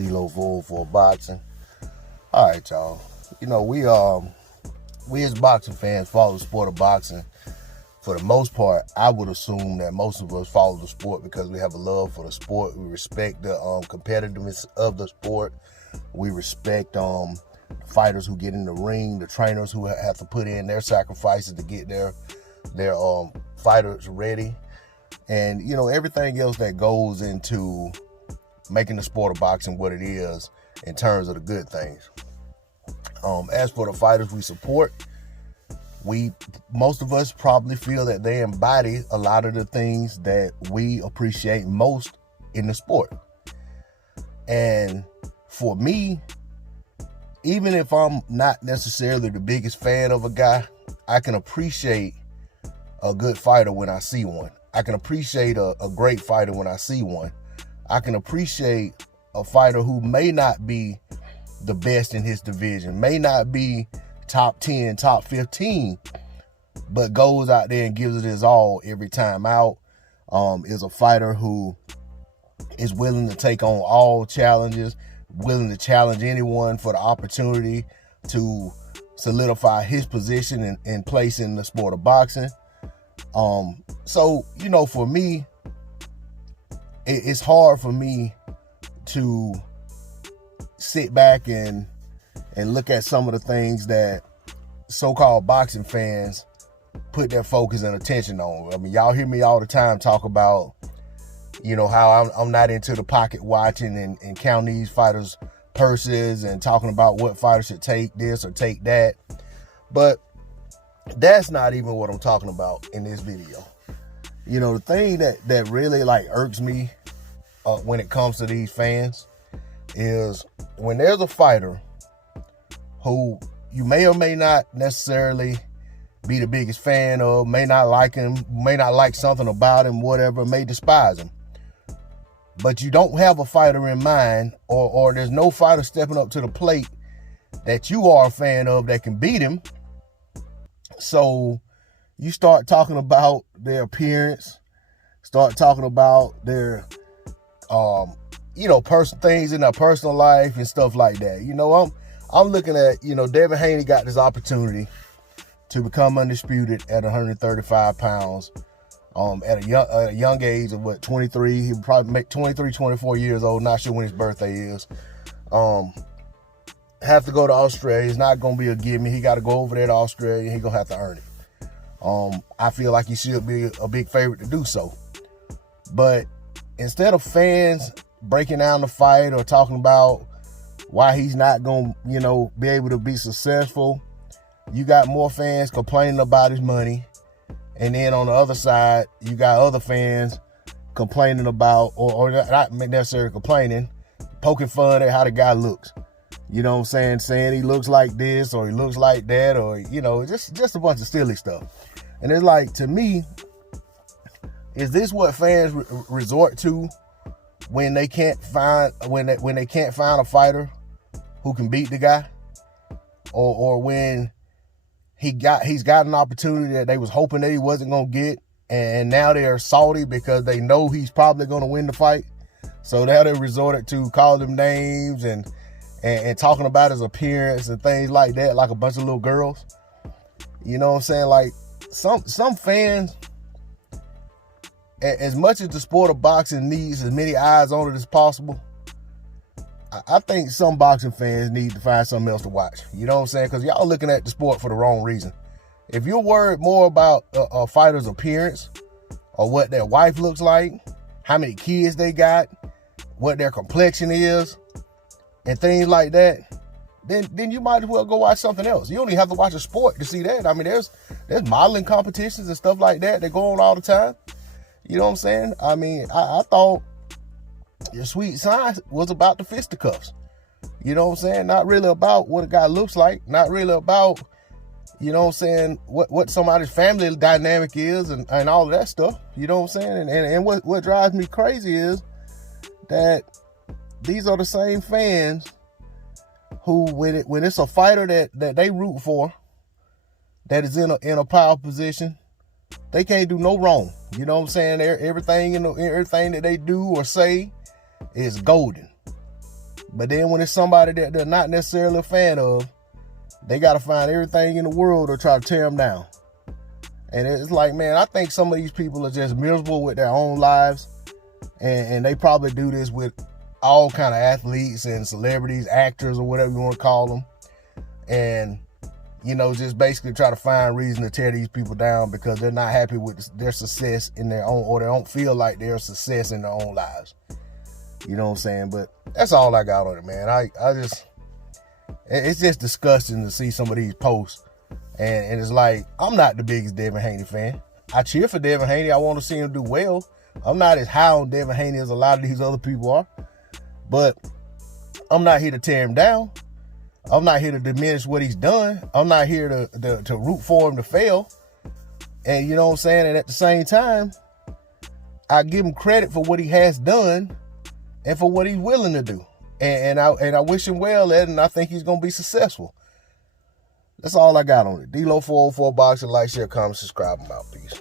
D-Lo Full for boxing. All right, y'all. You know, we as boxing fans follow the sport of boxing. For the most part, I would assume that most of us follow the sport because we have a love for the sport. We respect the competitiveness of the sport. We respect fighters who get in the ring, the trainers who have to put in their sacrifices to get their fighters ready, and you know, everything else that goes into making the sport of boxing what it is in terms of the good things. As for the fighters we support, most of us probably feel that they embody a lot of the things that we appreciate most in the sport. And for me, even if I'm not necessarily the biggest fan of a guy, I can appreciate a good fighter when I see one. I can appreciate a great fighter when I see one. I can appreciate a fighter who may not be the best in his division, may not be top 10, top 15, but goes out there and gives it his all every time out. Is a fighter who is willing to take on all challenges, willing to challenge anyone for the opportunity to solidify his position and place in the sport of boxing. So, you know, for me, it's hard for me to sit back and look at some of the things that so-called boxing fans put their focus and attention on. I mean, y'all hear me all the time talk about, you know, how I'm not into the pocket watching and counting these fighters' purses and talking about what fighters should take this or take that. But that's not even what I'm talking about in this video. You know, the thing that really like irks me when it comes to these fans is when there's a fighter who you may or may not necessarily be the biggest fan of, may not like him, may not like something about him, whatever, may despise him. But you don't have a fighter in mind, or there's no fighter stepping up to the plate that you are a fan of that can beat him. So you start talking about their appearance, start talking about their, you know, things in their personal life and stuff like that. You know, I'm looking at, you know, Devin Haney got this opportunity to become undisputed at 135 pounds at a young age of 23. He'll probably make 23, 24 years old. Not sure when his birthday is. Have to go to Australia. It's not going to be a gimme. He got to go over there to Australia. He's going to have to earn it. I feel like he should be a big favorite to do so. But instead of fans breaking down the fight or talking about why he's not going to, you know, be able to be successful, you got more fans complaining about his money. And then on the other side, you got other fans complaining about, or not necessarily complaining, poking fun at how the guy looks. You know what I'm saying he looks like this or he looks like that, or, you know, just a bunch of silly stuff. And it's like, to me, is this what fans resort to when they can't find when they can't find a fighter who can beat the guy, or when he's got an opportunity that they was hoping that he wasn't gonna get, and now they're salty because they know he's probably gonna win the fight, so now they resorted to calling him names and talking about his appearance and things like that, like a bunch of little girls. You know what I'm saying? Like some fans, as much as the sport of boxing needs as many eyes on it as possible, I think some boxing fans need to find something else to watch. You know what I'm saying? Because y'all looking at the sport for the wrong reason. If you're worried more about a fighter's appearance or what their wife looks like, how many kids they got, what their complexion is, and things like that, then you might as well go watch something else. You don't even have to watch a sport to see that. I mean, there's modeling competitions and stuff like that go on all the time. You know what I'm saying? I mean, I thought your sweet science was about the fisticuffs. You know what I'm saying? Not really about what a guy looks like. Not really about, you know what I'm saying, what somebody's family dynamic is and all of that stuff. You know what I'm saying? And what drives me crazy is that these are the same fans who, when it's a fighter that they root for, that is in a power position, they can't do no wrong. You know what I'm saying? Everything that they do or say is golden. But then when it's somebody that they're not necessarily a fan of, they got to find everything in the world to try to tear them down. And it's like, man, I think some of these people are just miserable with their own lives. And they probably do this with all kind of athletes and celebrities, actors, or whatever you want to call them. And, you know, just basically try to find reason to tear these people down because they're not happy with their success in their own, or they don't feel like they're a success in their own lives. You know what I'm saying? But that's all I got on it, man. It's just disgusting to see some of these posts. And it's like, I'm not the biggest Devin Haney fan. I cheer for Devin Haney. I want to see him do well. I'm not as high on Devin Haney as a lot of these other people are. But I'm not here to tear him down. I'm not here to diminish what he's done. I'm not here to root for him to fail. And you know what I'm saying? And at the same time, I give him credit for what he has done and for what he's willing to do. And I wish him well, Ed, and I think he's going to be successful. That's all I got on it. D-Lo 404 Boxing. Like, share, comment, subscribe. I'm out. Peace.